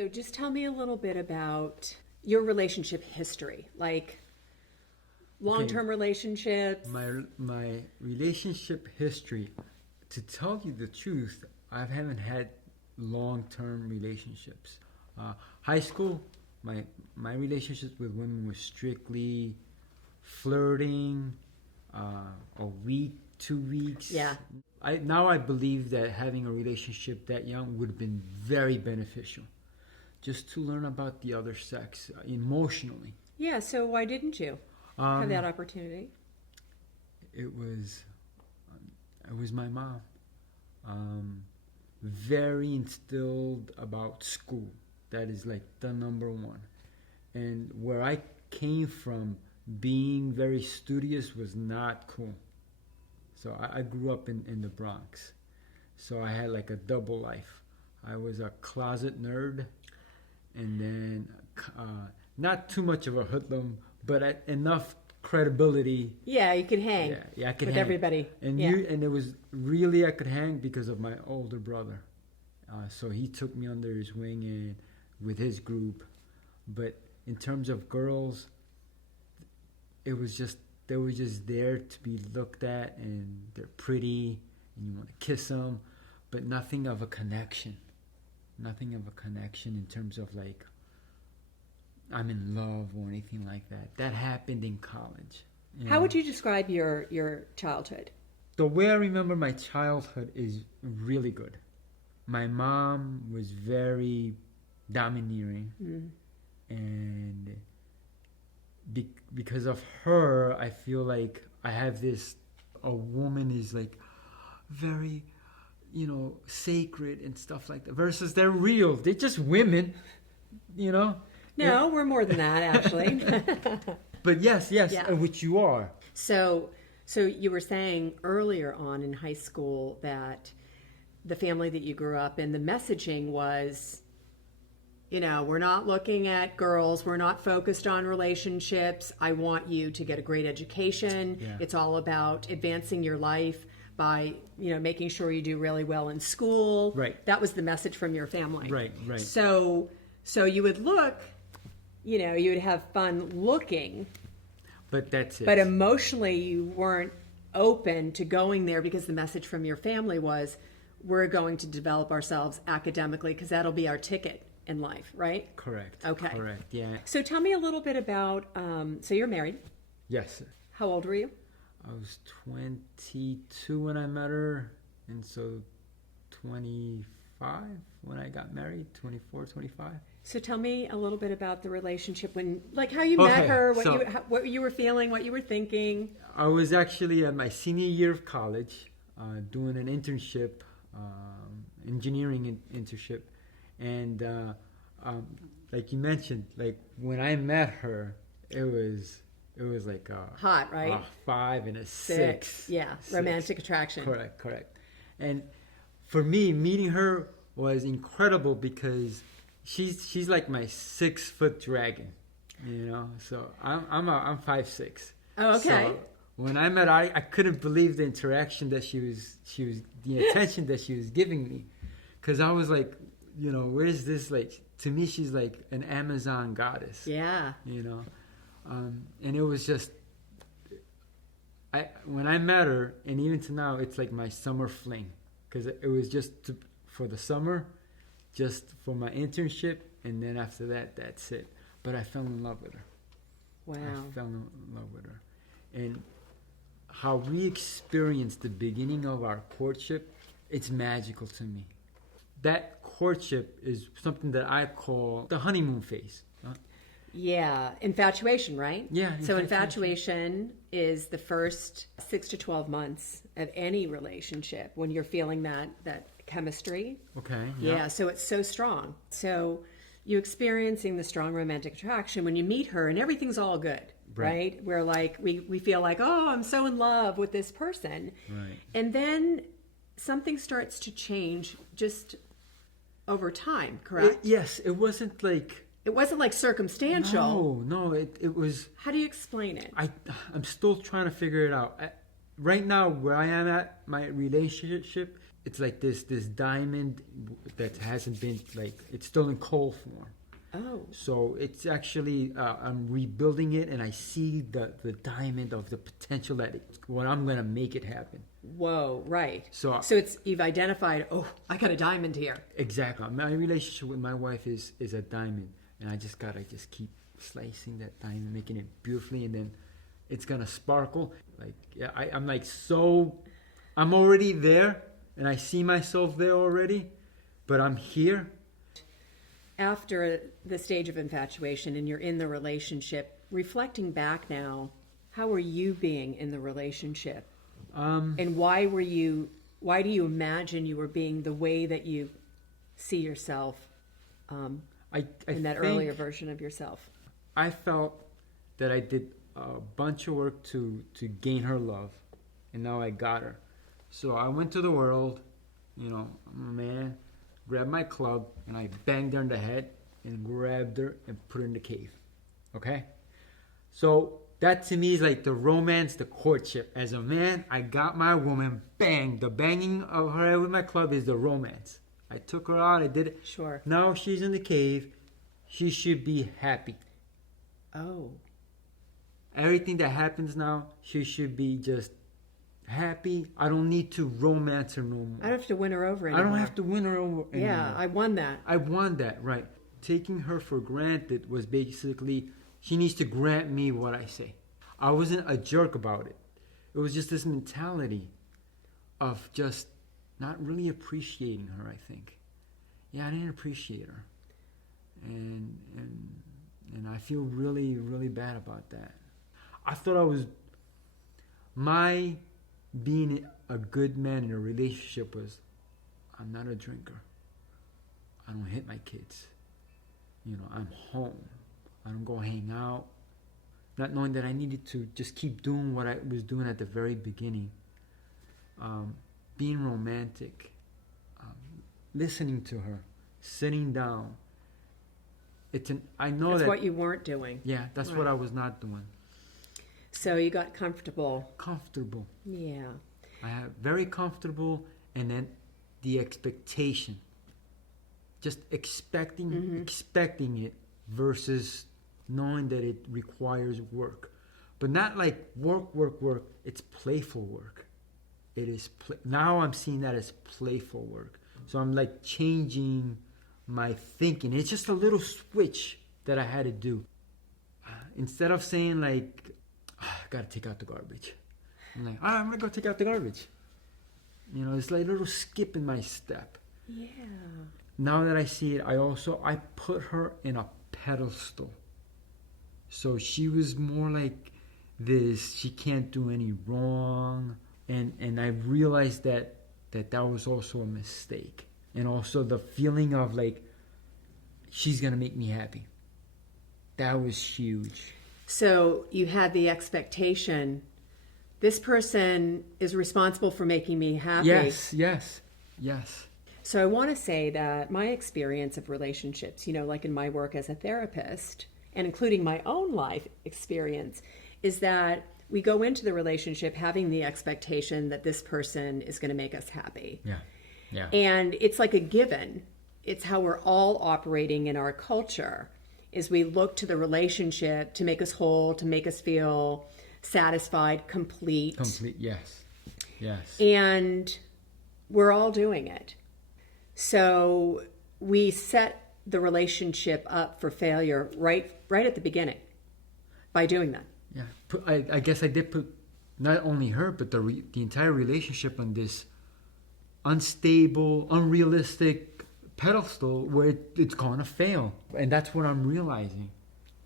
So just tell me a little bit about your relationship history, like long-term relationships. My relationship history, to tell you the truth, I haven't had long-term relationships. High school, my relationships with women was strictly flirting, a week, 2 weeks. Yeah. I believe that having a relationship that young would have been very beneficial, just to learn about the other sex emotionally. Yeah, so why didn't you have that opportunity? It was my mom. Very instilled about school. That is like the number one. And where I came from, being very studious was not cool. So I grew up in the Bronx. So I had like a double life. I was a closet nerd, and then not too much of a hoodlum, but enough credibility. Yeah, you could hang I could with hang. everybody. And and it was really, I could hang because of my older brother. So he took me under his wing and with his group. But in terms of girls, it was just, they were just there to be looked at, and they're pretty and you want to kiss them, but nothing of a connection. Nothing of a connection in terms of like, I'm in love or anything like that. That happened in college. How would you describe your childhood? The way I remember my childhood is really good. My mom was very domineering, and because of her, I feel like I have this, a woman is like very, sacred and stuff like that, versus they're real. They're just women, No, we're more than that, actually. But yes, Yeah. which you are. So you were saying earlier on in high school that the family that you grew up in, the messaging was, we're not looking at girls. We're not focused on relationships. I want you to get a great education. Yeah. It's all about advancing your life by, making sure you do really well in school. Right. That was the message from your family. Right. So you would look, you would have fun looking. But that's it. But emotionally, you weren't open to going there because the message from your family was, we're going to develop ourselves academically because that'll be our ticket in life, right? Correct. Okay. Correct, yeah. So tell me a little bit about, so you're married. Yes. How old were you? I was 22 when I met her, and so 25 when I got married, 24, 25. So tell me a little bit about the relationship when, like how you met her, what you were feeling, what you were thinking. I was actually at my senior year of college doing an internship, engineering internship. And like you mentioned, like when I met her, it was like a hot, right? A 5 and a 6. Yeah, 6. Romantic attraction. Correct. And for me, meeting her was incredible because she's like my 6-foot dragon, So I'm 5'6". Oh, okay. So when I met her, I couldn't believe the interaction that she was the attention that she was giving me, because I was like, where's this, like, to me she's like an Amazon goddess. Yeah. And it was just, when I met her, and even to now, it's like my summer fling, because it was just for the summer, just for my internship, and then after that, that's it. But I fell in love with her. Wow. I fell in love with her. And how we experienced the beginning of our courtship, it's magical to me. That courtship is something that I call the honeymoon phase. Yeah, infatuation, right? Yeah. So infatuation is the first 6 to 12 months of any relationship when you're feeling that chemistry. Okay. Yeah, so it's so strong. So you're experiencing the strong romantic attraction when you meet her and everything's all good, right? We're like, we feel like, oh, I'm so in love with this person. Right. And then something starts to change just over time, correct? Yes, it wasn't like... It wasn't like circumstantial. No, it was... How do you explain it? I'm still trying to figure it out. Right now, where I am at, my relationship, it's like this diamond that hasn't been, like, it's still in coal form. Oh. So it's actually, I'm rebuilding it, and I see the diamond of the potential that what I'm going to make it happen. Whoa, right. So it's, you've identified, oh, I got a diamond here. Exactly. My relationship with my wife is a diamond, and I just gotta keep slicing that diamond, making it beautifully, and then it's gonna sparkle. Like, yeah, I'm like, so I'm already there, and I see myself there already, but I'm here. After the stage of infatuation and you're in the relationship, reflecting back now, how were you being in the relationship? And why do you imagine you were being the way that you see yourself in that earlier version of yourself? I felt that I did a bunch of work to gain her love, and now I got her. So I went to the world, I'm a man, grabbed my club, and I banged her in the head and grabbed her and put her in the cave. Okay? So that to me is like the romance, the courtship. As a man, I got my woman, bang. The banging of her head with my club is the romance. I took her out, I did it. Sure. Now she's in the cave. She should be happy. Oh. Everything that happens now, she should be just happy. I don't need to romance her no more. I don't have to win her over anymore. I don't have to win her over anymore. Yeah, I won that. I won that, right. Taking her for granted was basically, she needs to grant me what I say. I wasn't a jerk about it. It was just this mentality of just not really appreciating her, I think. Yeah, I didn't appreciate her. And I feel really, really bad about that. I thought my being a good man in a relationship was, I'm not a drinker. I don't hit my kids. I'm home. I don't go hang out. Not knowing that I needed to just keep doing what I was doing at the very beginning. Being romantic. Listening to her. Sitting down. I know that's that what you weren't doing. Yeah, that's right. What I was not doing. So you got comfortable. Comfortable. Yeah. I had very comfortable, and then the expectation. Just expecting it versus knowing that it requires work. But not like work. It's playful work. It is now I'm seeing that as playful work. So I'm like changing my thinking. It's just a little switch that I had to do. Instead of saying like, I gotta take out the garbage. I'm like, I'm gonna go take out the garbage. It's like a little skip in my step. Yeah. Now that I see it, I put her in a pedestal. So she was more like this, she can't do any wrong. And I realized that was also a mistake. And also the feeling of like, she's going to make me happy. That was huge. So you had the expectation, this person is responsible for making me happy. Yes. So I want to say that my experience of relationships, like in my work as a therapist, and including my own life experience, is that we go into the relationship having the expectation that this person is going to make us happy. Yeah. And it's like a given. It's how we're all operating in our culture, is we look to the relationship to make us whole, to make us feel satisfied, complete. Yes. And we're all doing it. So we set the relationship up for failure right at the beginning by doing that. Yeah, I guess I did put not only her, but the entire relationship on this unstable, unrealistic pedestal where it's going to fail. And that's what I'm realizing.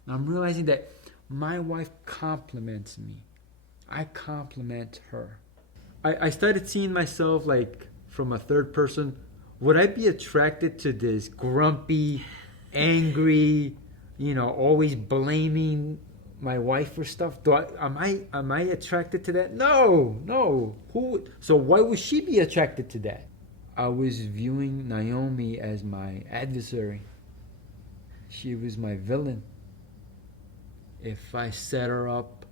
I'm realizing that my wife compliments me. I compliment her. I started seeing myself like from a third person. Would I be attracted to this grumpy, angry, always blaming my wife for stuff? Am I attracted to that? No. So why would she be attracted to that? I was viewing Naomi as my adversary. She was my villain. If I set her up,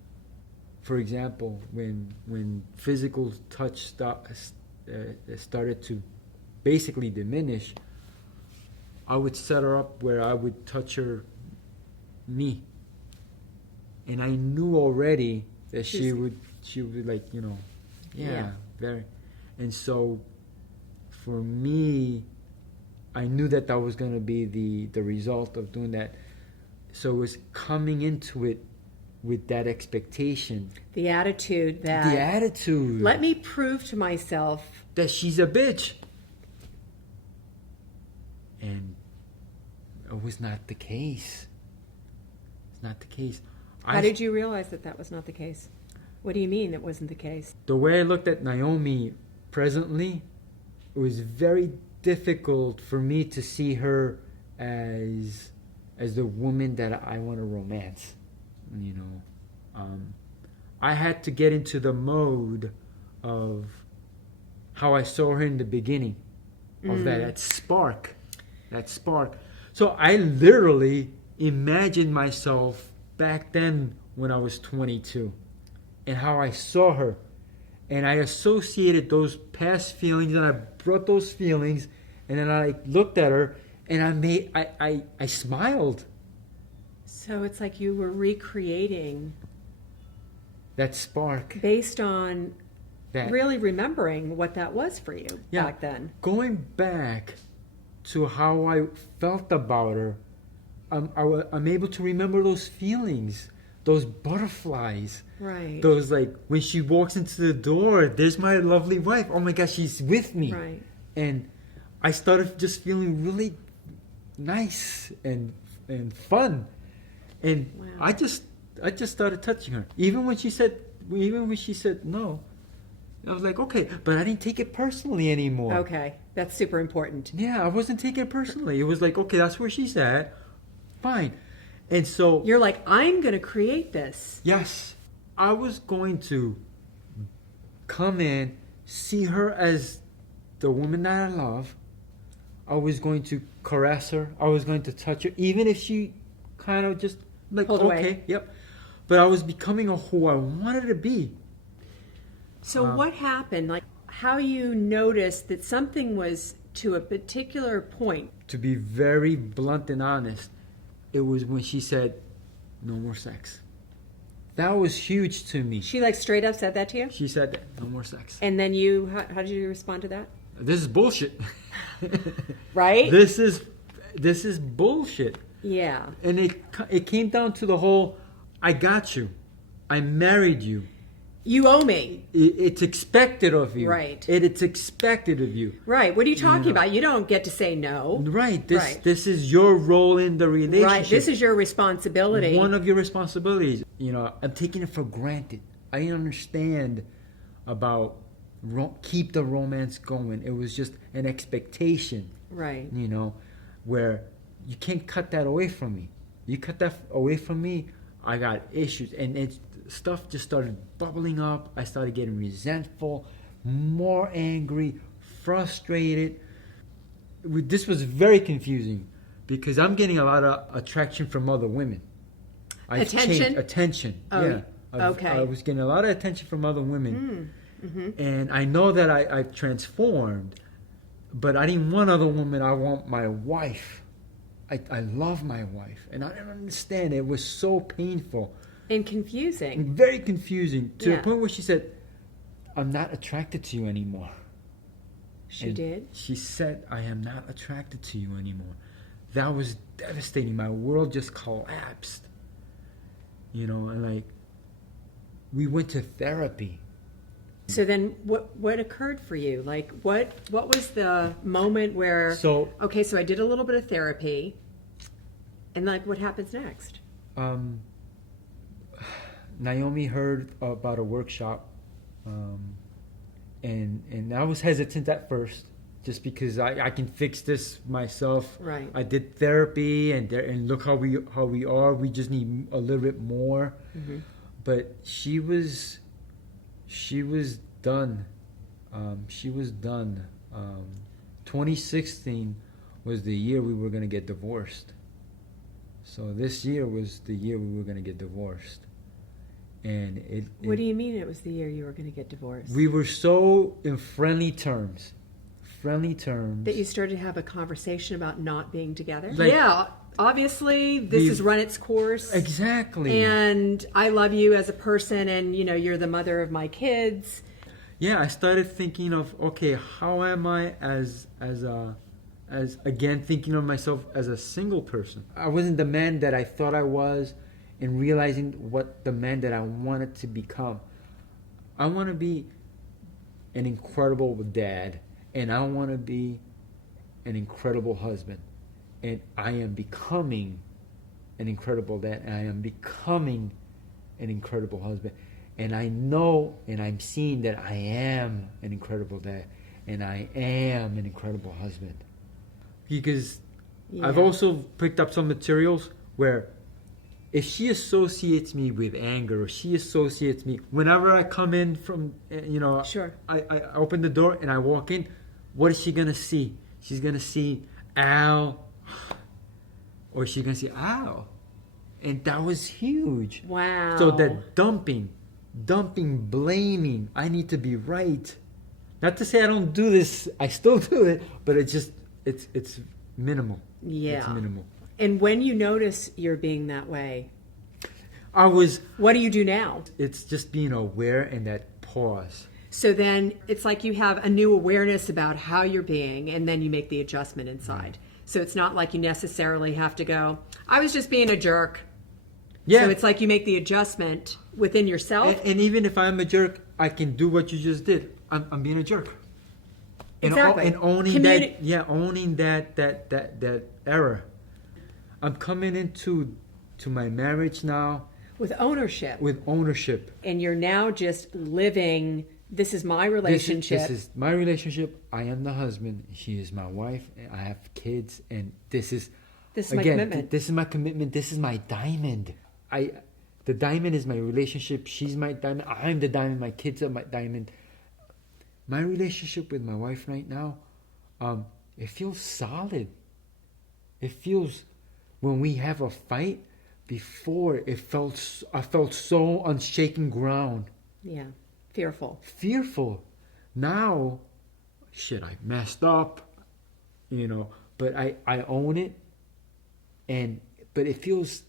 for example, when physical touch started to basically diminish, I would set her up where I would touch her knee, and I knew already that she would like, Yeah. very. And so for me, I knew that was going to be the result of doing that. So it was coming into it with that expectation. The attitude that... The attitude. Let me prove to myself... that she's a bitch. And it was not the case. It's not the case. How did you realize that was not the case? What do you mean it wasn't the case? The way I looked at Naomi presently, it was very difficult for me to see her as the woman that I want to romance. I had to get into the mode of how I saw her in the beginning, of that spark. So I literally imagined myself back then when I was 22 and how I saw her. And I associated those past feelings, and I brought those feelings, and then I looked at her, and I smiled. So it's like you were recreating that spark. Based on that, really remembering what that was for you back then. Going back to how I felt about her, I'm able to remember those feelings, those butterflies. Right. Those, like, when she walks into the door, there's my lovely wife. Oh my gosh, she's with me. Right. And I started just feeling really nice and fun. And wow. I just started touching her. Even when she said no, I was like, okay, but I didn't take it personally anymore. Okay, that's super important. Yeah, I wasn't taking it personally. It was like, okay, that's where she's at. Fine. And so you're like, I'm going to create this. Yes. I was going to come in, see her as the woman that I love. I was going to caress her. I was going to touch her, even if she kind of just like, pulled away. Yep. But I was becoming who I wanted to be. So what happened? Like, how you noticed that something was to a particular point? To be very blunt and honest, it was when she said, no more sex. That was huge to me. She like straight up said that to you? She said that, no more sex. And then how did you respond to that? This is bullshit. Right? This is bullshit. Yeah. And it came down to the whole, I got you. I married you. You owe me. It's expected of you. Right. It's expected of you. Right. What are you talking about? You don't get to say no. Right. This is your role in the relationship. Right. This is your responsibility. One of your responsibilities. I'm taking it for granted. I didn't understand about keep the romance going. It was just an expectation. Right. Where you can't cut that away from me. You cut that away from me, I got issues. And stuff just started bubbling up. I started getting resentful, more angry, frustrated. This was very confusing because I'm getting a lot of attraction from other women. Attention. Oh, yeah. okay. I was getting a lot of attention from other women. Mm-hmm. And I know that I've transformed, but I didn't want other women. I want my wife. I love my wife. And I didn't understand. It was so painful. And confusing. Very confusing. To the point where she said, I'm not attracted to you anymore. She did? She said, I am not attracted to you anymore. That was devastating. My world just collapsed. And like, we went to therapy. So then what occurred for you? Like, what was the moment where, so I did a little bit of therapy, and like, what happens next? Naomi heard about a workshop, and I was hesitant at first, just because I can fix this myself. Right. I did therapy, and look how we are. We just need a little bit more. Mm-hmm. But she was done. She was done. 2016 was the year we were going to get divorced. So this year was the year we were going to get divorced. And What do you mean it was the year you were going to get divorced? we were so in friendly terms. Friendly terms. That you started to have a conversation about not being together? Like- yeah, obviously this has run its course. Exactly. And I love you as a person, and you're the mother of my kids. Yeah, I started thinking of, okay, how am I as again thinking of myself as a single person. I wasn't the man that I thought I was, and realizing what the man that I wanted to become. I want to be an incredible dad, and I want to be an incredible husband, and I am becoming an incredible dad, and I am becoming an incredible husband, and I know and I'm seeing that I am an incredible dad, and I am an incredible husband. Because I've also picked up some materials where if she associates me with anger, or she associates me, whenever I come in from, Sure. I open the door and I walk in, what is she going to see? She's going to see Al, or she's going to see Al. And that was huge. Wow. So that dumping, blaming, I need to be right. Not to say I don't do this, I still do it, but it's minimal. Yeah. It's minimal. And when you notice you're being that way, what do you do now? It's just being aware and that pause. So then it's like you have a new awareness about how you're being, and then you make the adjustment inside. So it's not like you necessarily have to go, I was just being a jerk. Yeah. So it's like you make the adjustment within yourself. And even if I'm a jerk, I can do what you just did. I'm being a jerk. Exactly. And owning owning that error. I'm coming into my marriage now with ownership. And you're now just living, this is my relationship. This is my relationship. I am the husband. She is my wife. I have kids. And this is my commitment. This is my commitment. This is my diamond. The diamond is my relationship. She's my diamond. I'm the diamond. My kids are my diamond. My relationship with my wife right now, it feels solid. It feels, when we have a fight, before I felt so on shaking ground. Yeah, fearful. Now, I messed up, but I own it, but it feels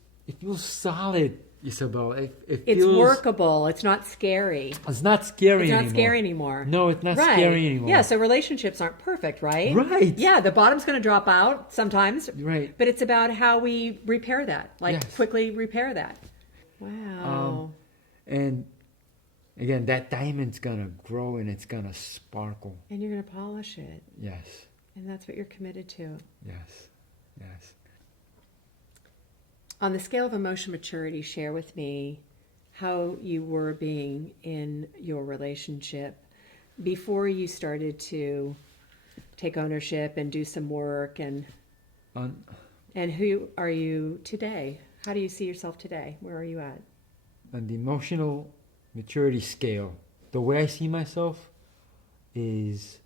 solid, Isabel. It feels, it's workable. It's not scary. It's not scary anymore. It's not scary anymore. No, it's not scary anymore. Yeah, so relationships aren't perfect, right? Right. Yeah, the bottom's going to drop out sometimes. Right. But it's about how we repair that, quickly repair that. Wow. And again, that diamond's going to grow and it's going to sparkle. And you're going to polish it. Yes. And that's what you're committed to. Yes. On the scale of emotional maturity, share with me how you were being in your relationship before you started to take ownership and do some work, and who are you today? How do you see yourself today? Where are you at? On the emotional maturity scale, the way I see myself is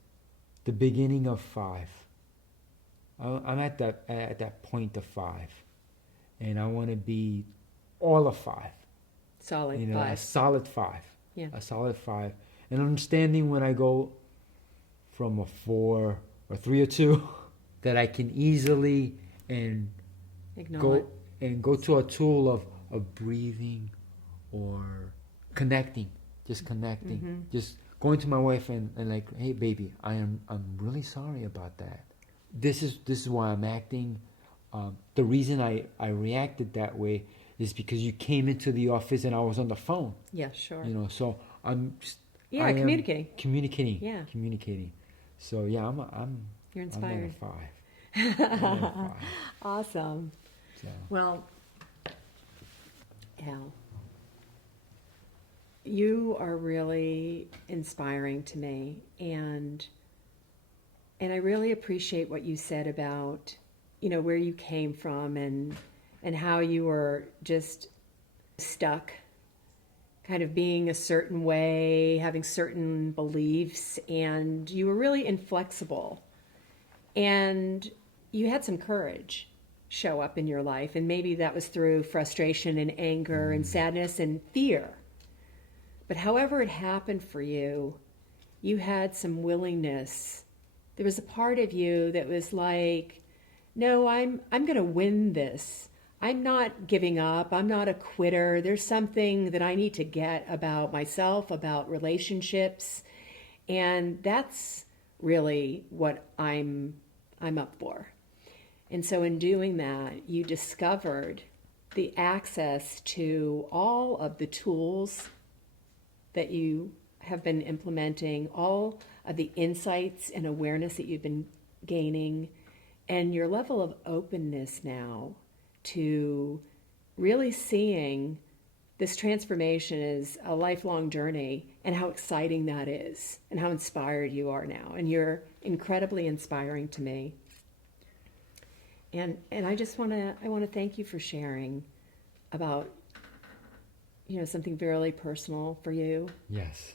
the beginning of 5. I'm at that point of 5. And I want to be all of 5. Solid 5. A solid 5. Yeah. A solid 5. And understanding when I go from a 4 or 3 or 2, that I can easily go to a tool of breathing or connecting. Just connecting. Mm-hmm. Just going to my wife and like, hey baby, I'm really sorry about that. This is why I'm acting. The reason I reacted that way is because you came into the office and I was on the phone. Yeah, sure. So I'm. Yeah, communicating. Communicating. Yeah. Communicating. So yeah, You're inspired. I'm at a 5. Awesome. So. Well, Al, you are really inspiring to me, and I really appreciate what you said about, where you came from and how you were just stuck, kind of being a certain way, having certain beliefs, and you were really inflexible. And you had some courage show up in your life, and maybe that was through frustration and anger and sadness and fear. But however it happened for you, you had some willingness. There was a part of you that was like, no, I'm going to win this. I'm not giving up. I'm not a quitter. There's something that I need to get about myself, about relationships. And that's really what I'm up for. And so in doing that, you discovered the access to all of the tools that you have been implementing, all of the insights and awareness that you've been gaining, and your level of openness now to really seeing this transformation as a lifelong journey, and how exciting that is, and how inspired you are now. And you're incredibly inspiring to me. And I just want to thank you for sharing about something very personal for you. Yes.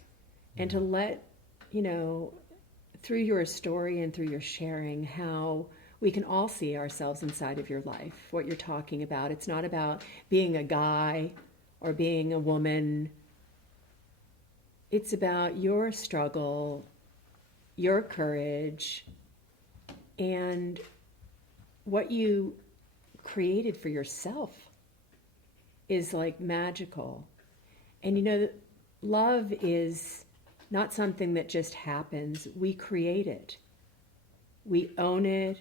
And to let through your story and through your sharing, how we can all see ourselves inside of your life, what you're talking about. It's not about being a guy or being a woman. It's about your struggle, your courage, and what you created for yourself is like magical. And love is not something that just happens. We create it. We own it,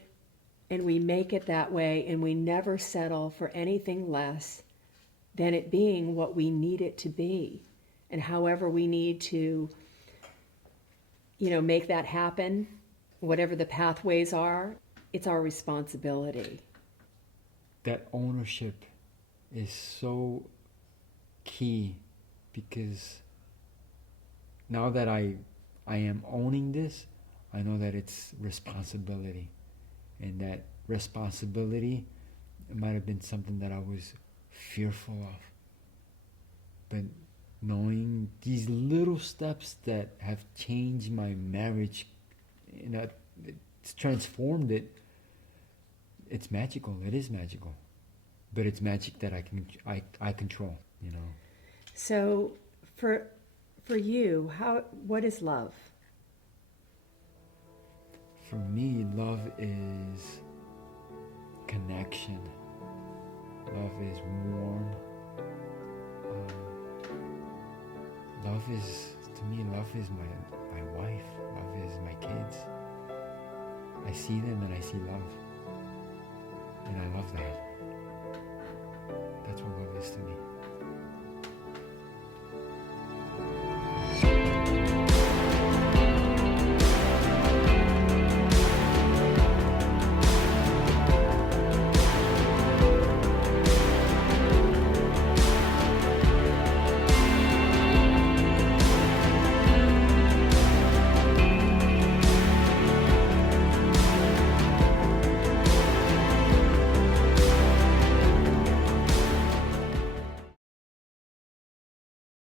and we make it that way, and we never settle for anything less than it being what we need it to be. And however we need to, make that happen, whatever the pathways are, it's our responsibility. That ownership is so key, because now that I am owning this, I know that it's responsibility. And that responsibility, it might have been something that I was fearful of. But knowing these little steps that have changed my marriage, it's transformed it. It's magical. It is magical. But it's magic that I control, So for you, what is love? For me, love is connection. Love is warm. Love is my wife. Love is my kids. I see them and I see love. And I love that. That's what love is to me.